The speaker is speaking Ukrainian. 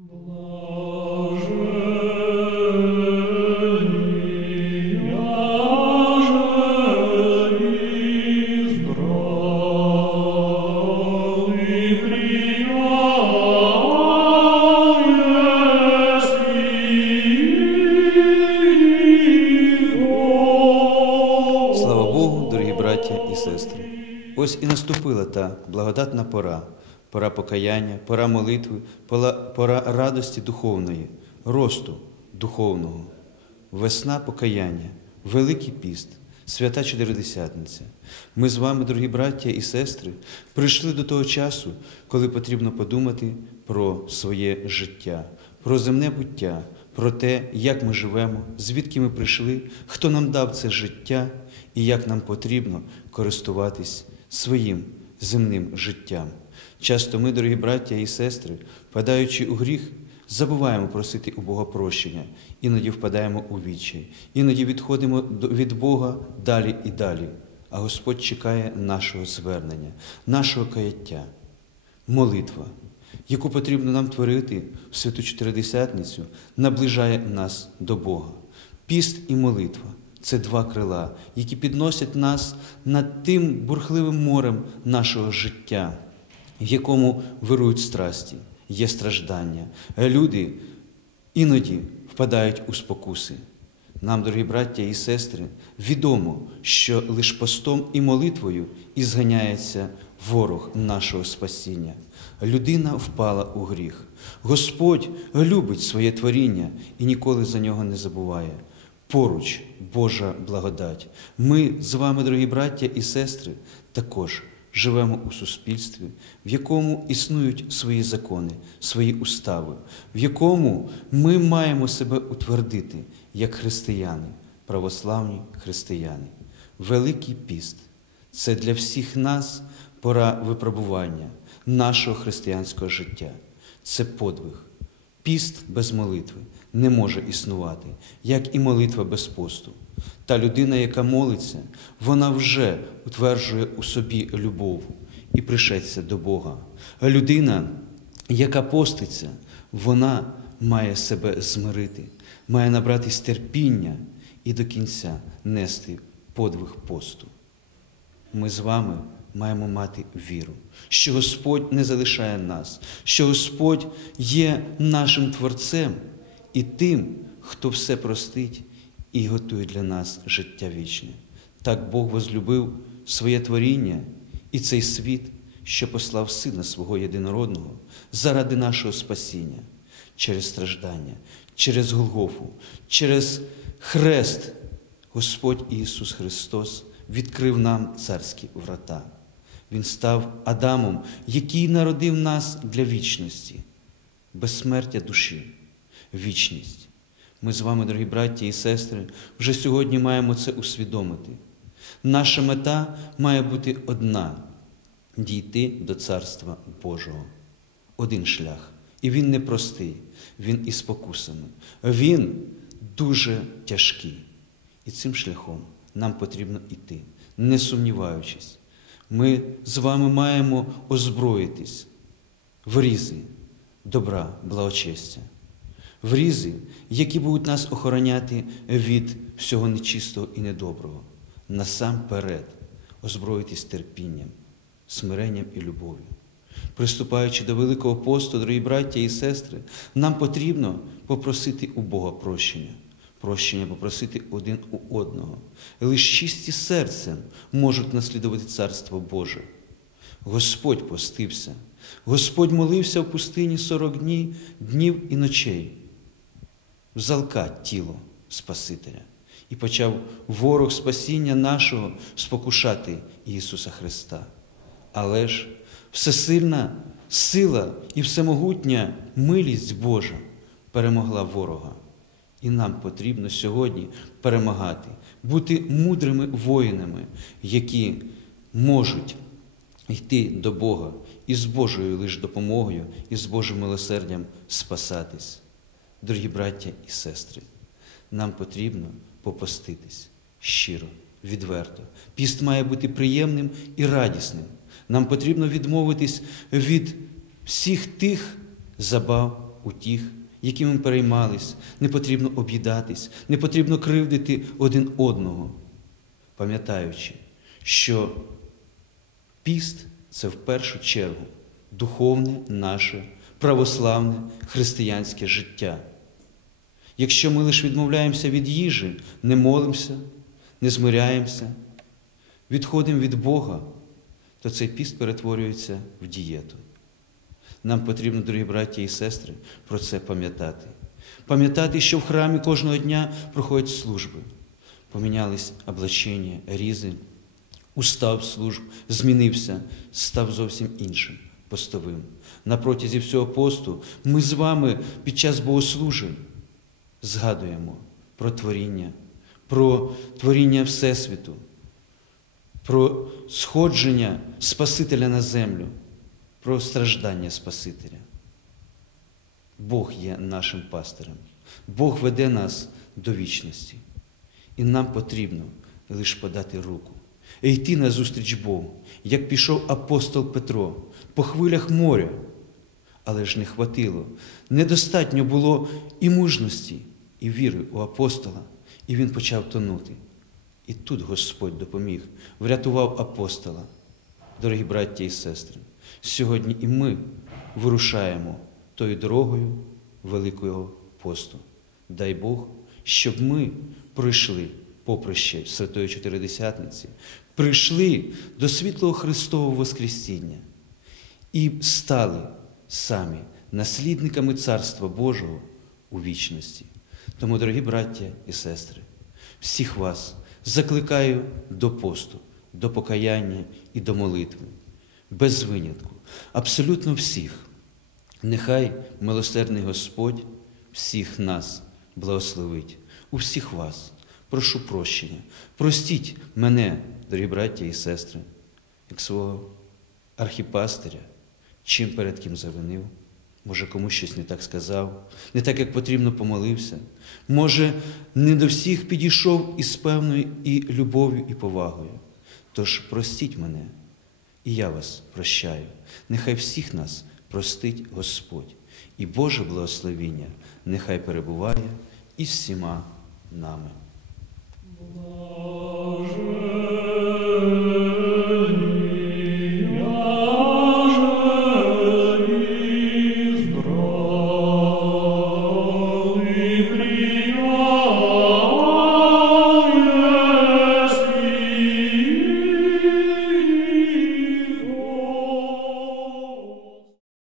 Слава Богу, дорогі браття і сестри. Ось і наступила та благодатна пора, пора покаяння, пора молитви, пора, радості духовної, росту духовного, весна покаяння, Великий піст, свята Чотиридесятниця. Ми з вами, дорогі браття і сестри, прийшли до того часу, коли потрібно подумати про своє життя, про земне буття, про те, як ми живемо, звідки ми прийшли, хто нам дав це життя і як нам потрібно користуватись своїм земним життям. Часто ми, дорогі браття і сестри, впадаючи у гріх, забуваємо просити у Бога прощення, іноді впадаємо у відчай, іноді відходимо від Бога далі і далі. А Господь чекає нашого звернення, нашого каяття. Молитва, яку потрібно нам творити в святу Чотиридесятницю, наближає нас до Бога. Піст і молитва це два крила, які підносять нас над тим бурхливим морем нашого життя, в якому вирують страсті, є страждання. Люди іноді впадають у спокуси. Нам, дорогі браття і сестри, відомо, що лише постом і молитвою і зганяється ворог нашого спасіння. Людина впала у гріх. Господь любить своє творіння і ніколи за нього не забуває. Поруч Божа благодать. Ми з вами, дорогі браття і сестри, також живемо у суспільстві, в якому існують свої закони, свої устави, в якому ми маємо себе утвердити як християни, православні християни. Великий піст це для всіх нас пора випробування нашого християнського життя. Це подвиг. Піст без молитви не може існувати, як і молитва без посту. Та людина, яка молиться, вона вже утверджує у собі любов і пришеться до Бога. А людина, яка поститься, вона має себе змирити, має набратись терпіння і до кінця нести подвиг посту. Ми з вами маємо мати віру, що Господь не залишає нас, що Господь є нашим Творцем і тим, хто все простить і готує для нас життя вічне. Так Бог возлюбив своє творіння і цей світ, що послав Сина свого єдинородного заради нашого спасіння через страждання, через Голгофу, через хрест. Господь Ісус Христос відкрив нам царські врата. Він став Адамом, який народив нас для вічності, безсмертя душі, вічність. Ми з вами, дорогі браті і сестри, вже сьогодні маємо це усвідомити. Наша мета має бути одна дійти до Царства Божого. Один шлях. І він непростий, він із спокусами. Він дуже тяжкий. І цим шляхом нам потрібно йти, не сумніваючись. Ми з вами маємо озброїтись в різи добра, благочестя, в різи, які будуть нас охороняти від всього нечистого і недоброго. Насамперед озброїтись терпінням, смиренням і любов'ю. Приступаючи до Великого посту, дорогі браття і сестри, нам потрібно попросити у Бога прощення, прощення попросити один у одного. Лише чисті серцем можуть наслідувати Царство Боже. Господь постився, Господь молився в пустині сорок днів, днів і ночей, взалка тіло Спасителя, і почав ворог спасіння нашого спокушати Ісуса Христа. Але ж всесильна сила і всемогутня милість Божа перемогла ворога. І нам потрібно сьогодні перемагати, бути мудрими воїнами, які можуть йти до Бога і з Божою лише допомогою, і з Божим милосердям спасатись. Дорогі браття і сестри, нам потрібно попоститись щиро, відверто. Піст має бути приємним і радісним. Нам потрібно відмовитись від всіх тих забав, утіх, якими ми переймались, не потрібно об'їдатись, не потрібно кривдити один одного, пам'ятаючи, що піст це в першу чергу духовне наше православне християнське життя. Якщо ми лише відмовляємося від їжі, не молимося, не змиряємося, відходимо від Бога, то цей піст перетворюється в дієту. Нам потрібно, дорогі браті і сестри, про це пам'ятати. Пам'ятати, що в храмі кожного дня проходять служби. Помінялись облачення, різи, устав служб змінився, став зовсім іншим, постовим. На протязі всього посту ми з вами під час богослужень згадуємо про творіння, про творіння Всесвіту, про сходження Спасителя на землю, про страждання Спасителя. Бог є нашим пастирем, Бог веде нас до вічності. І нам потрібно лише подати руку і йти назустріч Богу, як пішов апостол Петро по хвилях моря. Але ж не хватило. Недостатньо було і мужності, і віри у апостола, і він почав тонути. І тут Господь допоміг, врятував апостола. Дорогі браття і сестри, сьогодні і ми вирушаємо тою дорогою Великого посту. Дай Бог, щоб ми пройшли поприще Святої Чотиридесятниці, прийшли до світлого Христового Воскресіння і стали самі наслідниками Царства Божого у вічності. Тому, дорогі браття і сестри, всіх вас закликаю до посту, до покаяння і до молитви, без винятку, абсолютно всіх. Нехай милосердний Господь всіх нас благословить, у всіх вас. Прошу прощення. Простіть мене, дорогі браття і сестри, як свого архіпастиря, чим перед ким завинив. Може, комусь щось не так сказав, не так, як потрібно помолився. Може, не до всіх підійшов із певною і любов'ю, і повагою. Тож простіть мене, і я вас прощаю. Нехай всіх нас простить Господь, і Боже благословіння нехай перебуває із всіма нами. Боже,